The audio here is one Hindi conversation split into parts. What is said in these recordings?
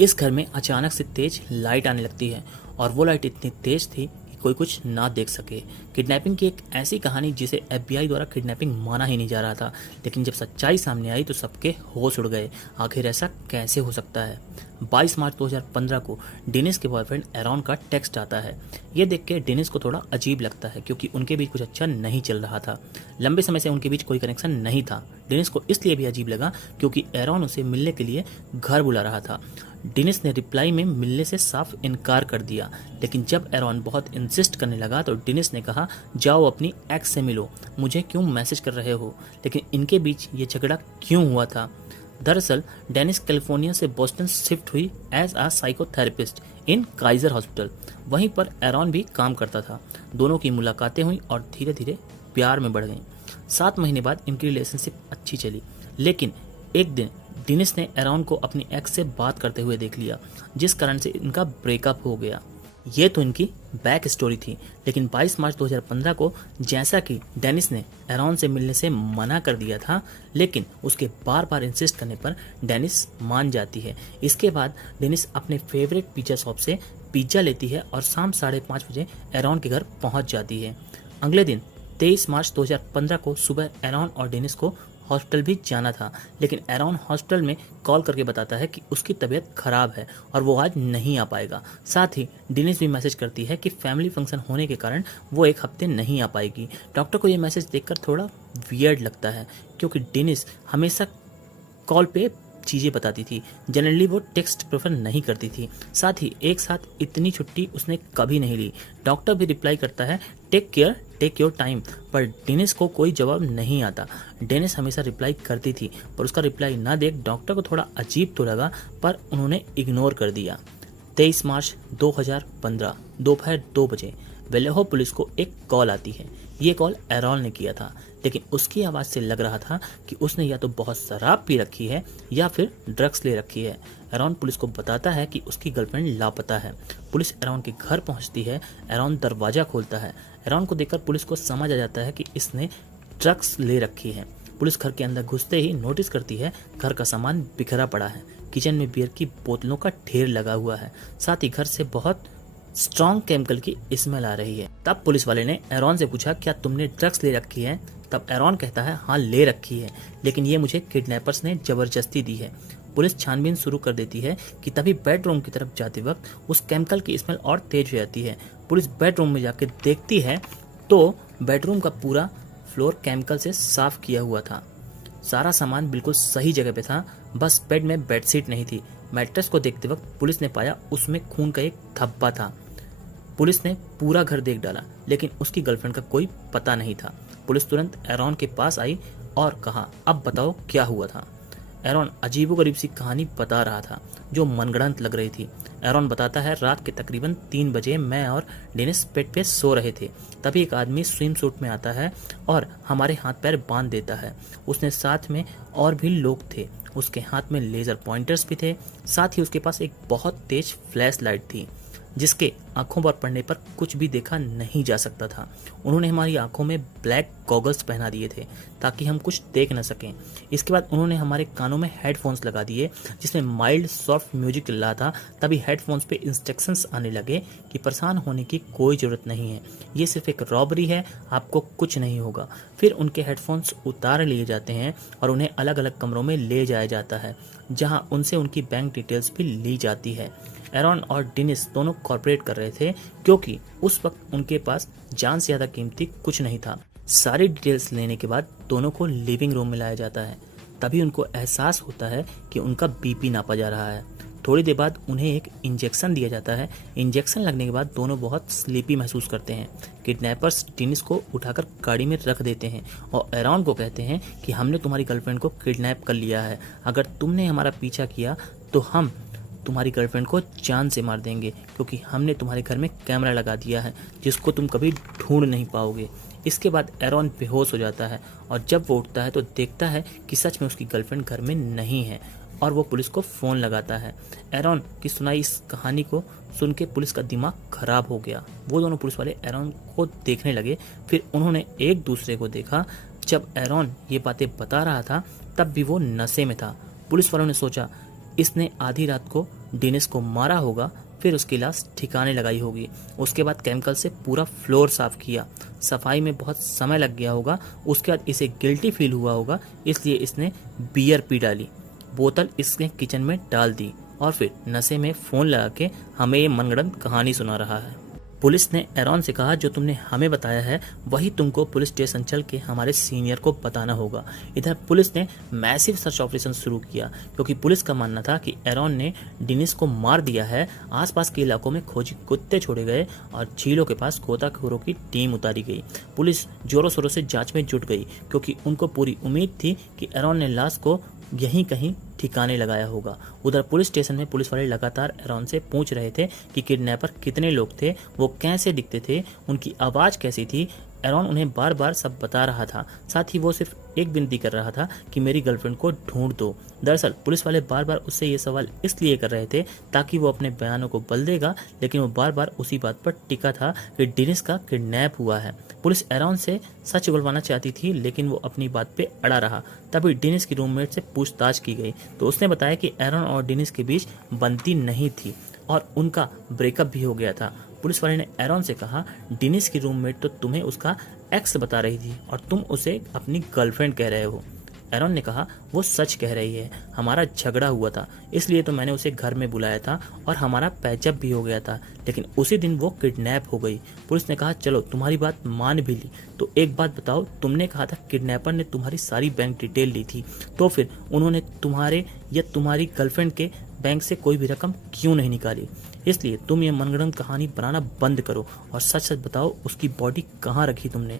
इस घर में अचानक से तेज लाइट आने लगती है और वो लाइट इतनी तेज थी कि कोई कुछ ना देख सके। किडनैपिंग की एक ऐसी कहानी जिसे एफबीआई द्वारा किडनैपिंग माना ही नहीं जा रहा था, लेकिन जब सच्चाई सामने आई तो सबके होश उड़ गए। आखिर ऐसा कैसे हो सकता है? 22 मार्च 2015 को डेनिस के बॉयफ्रेंड एरॉन का टेक्स्ट आता है। ये देख के डेनिस को थोड़ा अजीब लगता है क्योंकि उनके बीच कुछ अच्छा नहीं चल रहा था। लंबे समय से उनके बीच कोई कनेक्शन नहीं था। डेनिस को इसलिए भी अजीब लगा क्योंकि एरॉन उसे मिलने के लिए घर बुला रहा था। डेनिस ने रिप्लाई में मिलने से साफ इनकार कर दिया, लेकिन जब एरॉन बहुत इंसिस्ट करने लगा तो डेनिस ने कहा, जाओ अपनी एक्स से मिलो, मुझे क्यों मैसेज कर रहे हो? लेकिन इनके बीच ये झगड़ा क्यों हुआ था? दरअसल डेनिस कैलिफोर्निया से बोस्टन शिफ्ट हुई एज आ साइकोथेरेपिस्ट इन काइजर हॉस्पिटल। वहीं पर एरॉन भी काम करता था। दोनों की मुलाकातें हुई और धीरे धीरे प्यार में बढ़ गईं। 7 महीने बाद इनकी रिलेशनशिप अच्छी चली, लेकिन एक दिन डेनिस ने एरॉन को अपनी एक्स से बात करते हुए देख लिया, जिस कारण से इनका ब्रेकअप हो गया। ये तो इनकी बैक स्टोरी थी, लेकिन 22 मार्च 2015 को जैसा कि डेनिस ने एरॉन से मिलने से मना कर दिया था, लेकिन उसके बार बार इंसिस्ट करने पर डेनिस मान जाती है। इसके बाद डेनिस अपने फेवरेट पिज्जा शॉप से पिज्जा लेती है और शाम 5:30 बजे एरॉन के घर पहुंच जाती है। अगले दिन 23 मार्च 2015 को सुबह एरॉन और डेनिस को हॉस्पिटल भी जाना था, लेकिन एरॉन हॉस्पिटल में कॉल करके बताता है कि उसकी तबीयत खराब है और वो आज नहीं आ पाएगा। साथ ही डेनिस भी मैसेज करती है कि फैमिली फंक्शन होने के कारण वो 1 हफ्ते नहीं आ पाएगी। डॉक्टर को ये मैसेज देखकर थोड़ा वियर्ड लगता है क्योंकि डेनिस हमेशा कॉल पे चीज़ें बताती थी। जनरली वो टेक्स्ट प्रेफर नहीं करती थी। साथ ही एक साथ इतनी छुट्टी उसने कभी नहीं ली। डॉक्टर भी रिप्लाई करता है, take care, take your time, पर डेनिस को कोई जवाब नहीं आता। डेनिस हमेशा रिप्लाई करती थी, पर उसका रिप्लाई ना देख डॉक्टर को थोड़ा अजीब तो लगा, पर उन्होंने इग्नोर कर दिया। 23 मार्च 2015 दोपहर 2 बजे वेलेहो पुलिस को एक कॉल आती है। ये कॉल एरॉन ने किया था, लेकिन उसकी आवाज़ से लग रहा था कि उसने या तो बहुत शराब पी रखी है या फिर ड्रग्स ले रखी है। एरॉन पुलिस को बताता है कि उसकी गर्लफ्रेंड लापता है। पुलिस एरॉन के घर पहुंचती है। एरॉन दरवाज़ा खोलता है। एरॉन को देखकर पुलिस को समझ आ जाता है कि इसने ड्रग्स ले रखी है। पुलिस घर के अंदर घुसते ही नोटिस करती है घर का सामान बिखरा पड़ा है। किचन में बियर की बोतलों का ढेर लगा हुआ है। साथ ही घर से बहुत स्ट्रॉन्ग केमिकल की स्मेल आ रही है। तब पुलिस वाले ने एरॉन से पूछा, क्या तुमने ड्रग्स ले रखी है? तब एरॉन कहता है, हाँ ले रखी है, लेकिन ये मुझे किडनैपर्स ने जबरदस्ती दी है। पुलिस छानबीन शुरू कर देती है कि तभी बेडरूम की तरफ जाते वक्त उस केमिकल की स्मेल और तेज हो जाती है। पुलिस बेडरूम में जाकर देखती है तो बेडरूम का पूरा फ्लोर केमिकल से साफ किया हुआ था। सारा सामान बिल्कुल सही जगह पे था, बस बेड में बेडशीट नहीं थी। मैट्रेस को देखते वक्त पुलिस ने पाया उसमें खून का एक धब्बा था। पुलिस ने पूरा घर देख डाला, लेकिन उसकी गर्लफ्रेंड का कोई पता नहीं था। पुलिस तुरंत एरॉन के पास आई और कहा, अब बताओ क्या हुआ था। एरॉन अजीबोगरीब सी कहानी बता रहा था जो मनगढ़ंत लग रही थी। एरॉन बताता है, रात के तकरीबन 3 बजे मैं और डेनिस बेड पे सो रहे थे। तभी एक आदमी स्विम सूट में आता है और हमारे हाथ पैर बांध देता है। उसने साथ में और भी लोग थे। उसके हाथ में लेजर पॉइंटर्स भी थे। साथ ही उसके पास एक बहुत तेज फ्लैश लाइट थी जिसके आंखों पर पड़ने पर कुछ भी देखा नहीं जा सकता था। उन्होंने हमारी आंखों में ब्लैक गॉगल्स पहना दिए थे ताकि हम कुछ देख न सकें। इसके बाद उन्होंने हमारे कानों में हेडफोन्स लगा दिए जिसमें माइल्ड सॉफ्ट म्यूजिक चल रहा था। तभी हेडफोन्स पे इंस्ट्रक्शंस आने लगे कि परेशान होने की कोई ज़रूरत नहीं है, ये सिर्फ एक रॉबरी है, आपको कुछ नहीं होगा। फिर उनके हेडफोन्स उतार लिए जाते हैं और उन्हें अलग अलग कमरों में ले जाया जाता है जहां उनसे उनकी बैंक डिटेल्स भी ली जाती है। एरॉन और डेनिस दोनों कॉर्पोरेट कर रहे थे क्योंकि उस वक्त उनके पास जान से ज़्यादा कीमती कुछ नहीं था। सारी डिटेल्स लेने के बाद दोनों को लिविंग रूम में लाया जाता है। तभी उनको एहसास होता है कि उनका बीपी नापा जा रहा है। थोड़ी देर बाद उन्हें एक इंजेक्शन दिया जाता है। इंजेक्शन लगने के बाद दोनों बहुत स्लीपी महसूस करते हैं। किडनैपर्स डेनिस को उठाकर गाड़ी में रख देते हैं और एरॉन को कहते हैं कि हमने तुम्हारी गर्लफ्रेंड को किडनैप कर लिया है। अगर तुमने हमारा पीछा किया तो हम तुम्हारी गर्लफ्रेंड को जान से मार देंगे, क्योंकि हमने तुम्हारे घर में कैमरा लगा दिया है जिसको तुम कभी ढूंढ नहीं पाओगे। इसके बाद एरॉन बेहोश हो जाता है और जब वो उठता है तो देखता है कि सच में उसकी गर्लफ्रेंड घर में नहीं है और वो पुलिस को फ़ोन लगाता है। एरॉन की सुनाई इस कहानी को सुन के पुलिस का दिमाग खराब हो गया। वो दोनों पुलिस वाले एरॉन को देखने लगे। फिर उन्होंने एक दूसरे को देखा। जब एरॉन ये बातें बता रहा था तब भी वो नशे में था। पुलिस वालों ने सोचा इसने आधी रात को डेनिस को मारा होगा, फिर उसकी लाश ठिकाने लगाई होगी, उसके बाद केमिकल से पूरा फ्लोर साफ किया, सफाई में बहुत समय लग गया होगा, उसके बाद इसे गिल्टी फील हुआ होगा, इसलिए इसने बियर पी डाली, बोतल इसने किचन में डाल दी और फिर नशे में फ़ोन लगा के हमें ये मनगढ़ंत कहानी सुना रहा है। पुलिस ने एरॉन से कहा जो तुमने हमें बताया है वही तुमको पुलिस स्टेशन चल के हमारे सीनियर को बताना होगा। इधर पुलिस ने मैसिव सर्च ऑपरेशन शुरू किया क्योंकि पुलिस का मानना था कि एरॉन ने डेनिस को मार दिया है। आसपास के इलाकों में खोजी कुत्ते छोड़े गए और झीलों के पास गोताखोरों की टीम उतारी गई। पुलिस जोरों शोरों से जांच में जुट गई क्योंकि उनको पूरी उम्मीद थी कि एरॉन ने लाश को यहीं कहीं ठिकाने लगाया होगा। उधर पुलिस स्टेशन में पुलिस वाले लगातार एरॉन से पूछ रहे थे कि किडनैपर कितने लोग थे, वो कैसे दिखते थे, उनकी आवाज़ कैसी थी। एरॉन उन्हें बार बार सब बता रहा था, साथ ही वो सिर्फ एक विनती कर रहा था कि मेरी गर्लफ्रेंड को ढूंढ दो। दरअसल पुलिस वाले बार बार उससे ये सवाल इसलिए कर रहे थे ताकि वो अपने बयानों को बदल देगा, लेकिन वो बार बार उसी बात पर टिका था कि डेनिस का किडनैप हुआ है। पुलिस एरॉन से सच उगलवाना चाहती थी लेकिन वो अपनी बात पे अड़ा रहा। तभी डेनिस की रूममेट से पूछताछ की गई तो उसने बताया कि एरॉन और डेनिस के बीच बनती नहीं थी और उनका ब्रेकअप भी हो गया था। पुलिस वाले ने एरॉन से कहा डेनिस की रूममेट तो तुम्हें उसका एक्स बता रही थी और तुम उसे अपनी गर्लफ्रेंड कह रहे हो। एरॉन ने कहा वो सच कह रही है, हमारा झगड़ा हुआ था इसलिए तो मैंने उसे घर में बुलाया था और हमारा पैचअप भी हो गया था, लेकिन उसी दिन वो किडनैप हो गई। पुलिस ने कहा चलो तुम्हारी बात मान भी ली, तो एक बात बताओ, तुमने कहा था किडनैपर ने तुम्हारी सारी बैंक डिटेल ली थी, तो फिर उन्होंने तुम्हारे या तुम्हारी गर्लफ्रेंड के बैंक से कोई भी रकम क्यों नहीं निकाली? इसलिए तुम ये मनगढ़ंत कहानी बनाना बंद करो और सच सच बताओ उसकी बॉडी कहाँ रखी तुमने।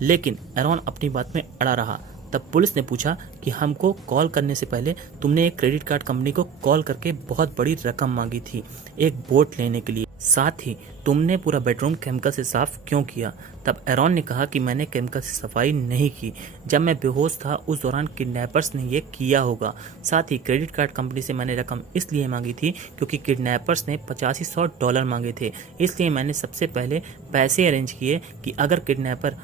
लेकिन एरॉन अपनी बात में अड़ा रहा। तब पुलिस ने पूछा कि हमको कॉल करने से पहले तुमने एक क्रेडिट कार्ड कंपनी को कॉल करके बहुत बड़ी रकम मांगी थी एक बोट लेने के लिए, साथ ही तुमने पूरा बेडरूम केमिकल से साफ क्यों किया? तब एरॉन ने कहा कि मैंने केमिकल से सफाई नहीं की, जब मैं बेहोश था उस दौरान किडनैपर्स ने ये किया होगा। साथ ही क्रेडिट कार्ड कंपनी से मैंने रकम इसलिए मांगी थी क्योंकि किडनैपर्स ने $8500 मांगे थे, इसलिए मैंने सबसे पहले पैसे अरेंज किए कि अगर किडनैपर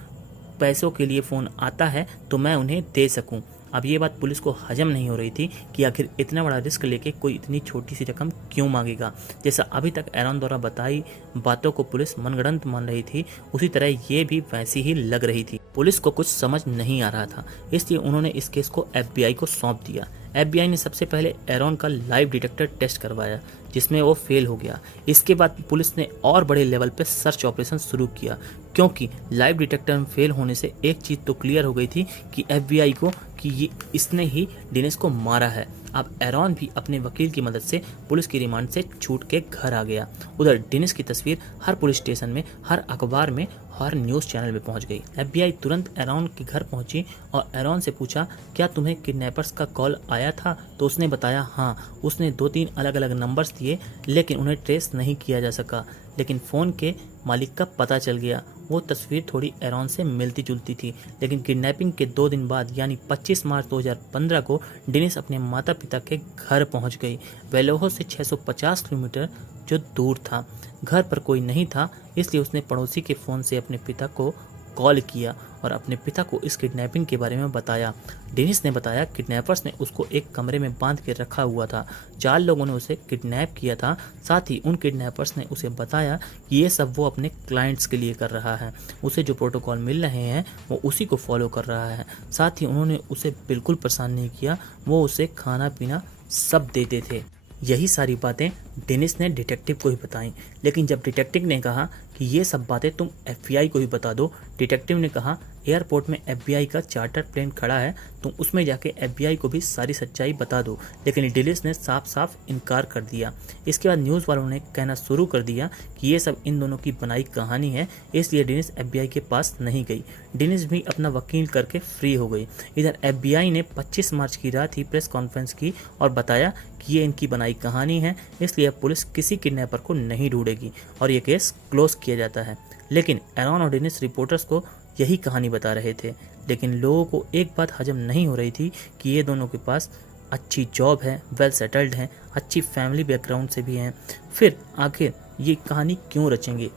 पैसों के लिए फ़ोन आता है तो मैं उन्हें दे सकूं। अब ये बात पुलिस को हजम नहीं हो रही थी कि आखिर इतना बड़ा रिस्क लेके कोई इतनी छोटी सी रकम क्यों मांगेगा। जैसा अभी तक एरॉन द्वारा बताई बातों को पुलिस मनगढ़ंत मान रही थी, उसी तरह ये भी वैसी ही लग रही थी। पुलिस को कुछ समझ नहीं आ रहा था, इसलिए उन्होंने इस केस को FBI को सौंप दिया। FBI ने सबसे पहले एरॉन का लाइव डिटेक्टर टेस्ट करवाया जिसमें वो फेल हो गया। इसके बाद पुलिस ने और बड़े लेवल पे सर्च ऑपरेशन शुरू किया क्योंकि लाइव डिटेक्टर में फेल होने से एक चीज़ तो क्लियर हो गई थी कि FBI को कि इसने ही डेनिस को मारा है। अब एरॉन भी अपने वकील की मदद से पुलिस की रिमांड से छूट के घर आ गया। उधर डेनिस की तस्वीर हर पुलिस स्टेशन में, हर अखबार में, हर न्यूज़ चैनल में पहुंच गई। FBI तुरंत एरॉन के घर पहुंची और एरॉन से पूछा क्या तुम्हें किडनैपर्स का कॉल आया था? तो उसने बताया हाँ। उसने 2-3 अलग अलग नंबर्स दिए लेकिन उन्हें ट्रेस नहीं किया जा सका, लेकिन फ़ोन के मालिक का पता चल गया। वो तस्वीर थोड़ी एरॉन से मिलती जुलती थी, लेकिन किडनैपिंग के 2 दिन बाद यानी 25 मार्च 2015 को डेनिस अपने माता पिता के घर पहुंच गई। वेलोहो से 650 किलोमीटर जो दूर था। घर पर कोई नहीं था, इसलिए उसने पड़ोसी के फ़ोन से अपने पिता को कॉल किया और अपने पिता को इस किडनैपिंग के बारे में बताया। डेनिस ने बताया किडनैपर्स ने उसको एक कमरे में बांध के रखा हुआ था। 4 लोगों ने उसे किडनैप किया था। साथ ही उन किडनैपर्स ने उसे बताया कि ये सब वो अपने क्लाइंट्स के लिए कर रहा है, उसे जो प्रोटोकॉल मिल रहे हैं वो उसी को फॉलो कर रहा है। साथ ही उन्होंने उसे बिल्कुल परेशान नहीं किया, वो उसे खाना पीना सब देते थे। यही सारी बातें डेनिस ने डिटेक्टिव को ही बताई, लेकिन जब डिटेक्टिव ने कहा कि ये सब बातें तुम FBI को ही बता दो, डिटेक्टिव ने कहा एयरपोर्ट में FBI का चार्टर प्लेन खड़ा है, तुम उसमें जाके FBI को भी सारी सच्चाई बता दो। लेकिन डेनिस ने साफ साफ इनकार कर दिया। इसके बाद न्यूज़ वालों ने कहना शुरू कर दिया कि ये सब इन दोनों की बनाई कहानी है, इसलिए डेनिस FBI के पास नहीं गई। डेनिस भी अपना वकील करके फ्री हो गई। इधर FBI ने 25 मार्च की रात ही प्रेस कॉन्फ्रेंस की और बताया कि ये इनकी बनाई कहानी है, इसलिए अब पुलिस किसी किडनैपर को नहीं ढूंढेगी और ये केस क्लोज किया जाता है। लेकिन एरॉन और डेनिस रिपोर्टर्स को यही कहानी बता रहे थे, लेकिन लोगों को एक बात हजम नहीं हो रही थी कि ये दोनों के पास अच्छी जॉब है, वेल सेटल्ड हैं, अच्छी फैमिली बैकग्राउंड से भी हैं, फिर आखिर ये कहानी क्यों रचेंगे?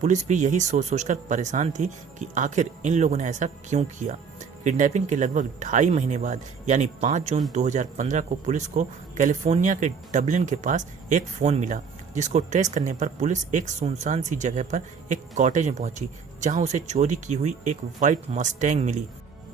पुलिस भी यही सोच सोचकर परेशान थी कि आखिर इन लोगों ने ऐसा क्यों किया। किडनैपिंग के लगभग 2.5 महीने बाद यानी 5 जून 2015 को पुलिस को कैलिफोर्निया के डबलिन के पास एक फ़ोन मिला, जिसको ट्रेस करने पर पुलिस एक सुनसान सी जगह पर एक कॉटेज में पहुंची, जहां उसे चोरी की हुई एक वाइट मस्टैंग मिली।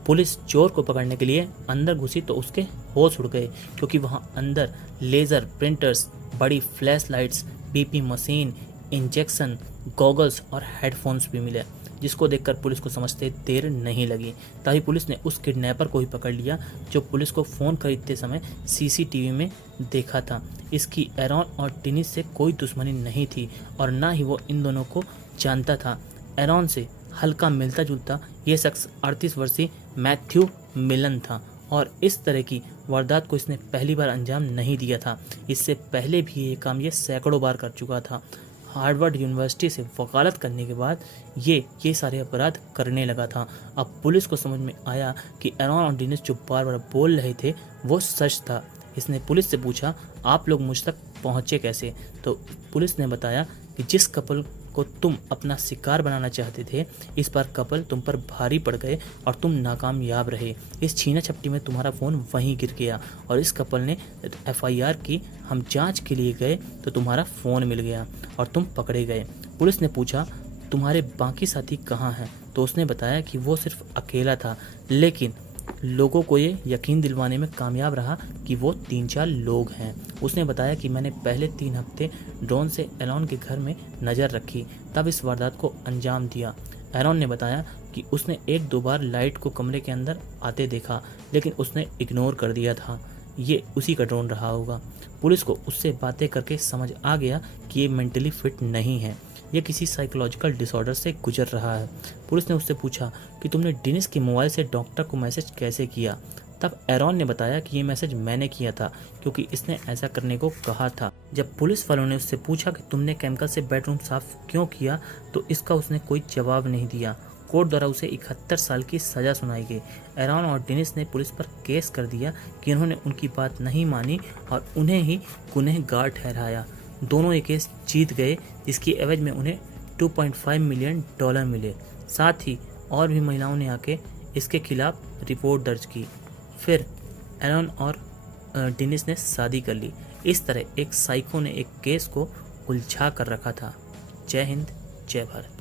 पुलिस चोर को पकड़ने के लिए अंदर घुसी तो उसके होश उड़ गए, क्योंकि वहां अंदर लेज़र प्रिंटर्स, बड़ी flash lights, BP machine, injection goggles और हेडफोन्स भी मिले, जिसको देखकर पुलिस को समझते देर नहीं लगी। तभी पुलिस ने उस किडनैपर को ही पकड़ लिया जो पुलिस को फ़ोन खरीदते समय सीसीटीवी में देखा था। इसकी एरॉन और टिनिस से कोई दुश्मनी नहीं थी और ना ही वो इन दोनों को जानता था। एरॉन से हल्का मिलता जुलता ये शख्स 38 वर्षीय मैथ्यू मिलन था और इस तरह की वारदात को इसने पहली बार अंजाम नहीं दिया था। इससे पहले भी ये काम ये सैकड़ों बार कर चुका था। हार्वर्ड यूनिवर्सिटी से वकालत करने के बाद ये सारे अपराध करने लगा था। अब पुलिस को समझ में आया कि एरॉन और टिनिस जो बार बार बोल रहे थे वो सच था। इसने पुलिस से पूछा, आप लोग मुझ तक पहुँचे कैसे? तो पुलिस ने बताया कि जिस कपल को तुम अपना शिकार बनाना चाहते थे, इस बार कपल तुम पर भारी पड़ गए और तुम नाकामयाब रहे। इस छीना झपटी में तुम्हारा फ़ोन वहीं गिर गया और इस कपल ने एफआईआर की। हम जांच के लिए गए तो तुम्हारा फ़ोन मिल गया और तुम पकड़े गए। पुलिस ने पूछा, तुम्हारे बाकी साथी कहाँ हैं? तो उसने बताया कि वो सिर्फ अकेला था, लेकिन लोगों को ये यकीन दिलवाने में कामयाब रहा कि वो 3-4 लोग हैं। उसने बताया कि मैंने पहले 3 हफ्ते ड्रोन से एरॉन के घर में नज़र रखी, तब इस वारदात को अंजाम दिया। एरॉन ने बताया कि उसने 1-2 बार लाइट को कमरे के अंदर आते देखा, लेकिन उसने इग्नोर कर दिया था। ये उसी का ड्रोन रहा होगा। पुलिस को उससे बातें करके समझ आ गया कि ये मेंटली फिट नहीं है, ये किसी साइकोलॉजिकल डिसऑर्डर से गुजर रहा है। पुलिस ने उससे पूछा कि तुमने डिनिस के मोबाइल से डॉक्टर को मैसेज कैसे किया? तब एरॉन ने बताया कि ये मैसेज मैंने किया था, क्योंकि इसने ऐसा करने को कहा था। जब पुलिस वालों ने उससे पूछा कि तुमने केमिकल से बेडरूम साफ क्यों किया, तो इसका उसने कोई जवाब नहीं दिया। कोर्ट द्वारा उसे 71 साल की सज़ा सुनाई गई। एरॉन और डिनिस ने पुलिस पर केस कर दिया कि उन्होंने उनकी बात नहीं मानी और उन्हें ही गुनहगार ठहराया। दोनों ये केस जीत गए, जिसकी एवज में उन्हें $2.5 मिलियन मिले। साथ ही और भी महिलाओं ने आके इसके खिलाफ रिपोर्ट दर्ज की। फिर एरॉन और डिनिस ने शादी कर ली। इस तरह एक साइको ने एक केस को उलझा कर रखा था। जय हिंद, जय भारत।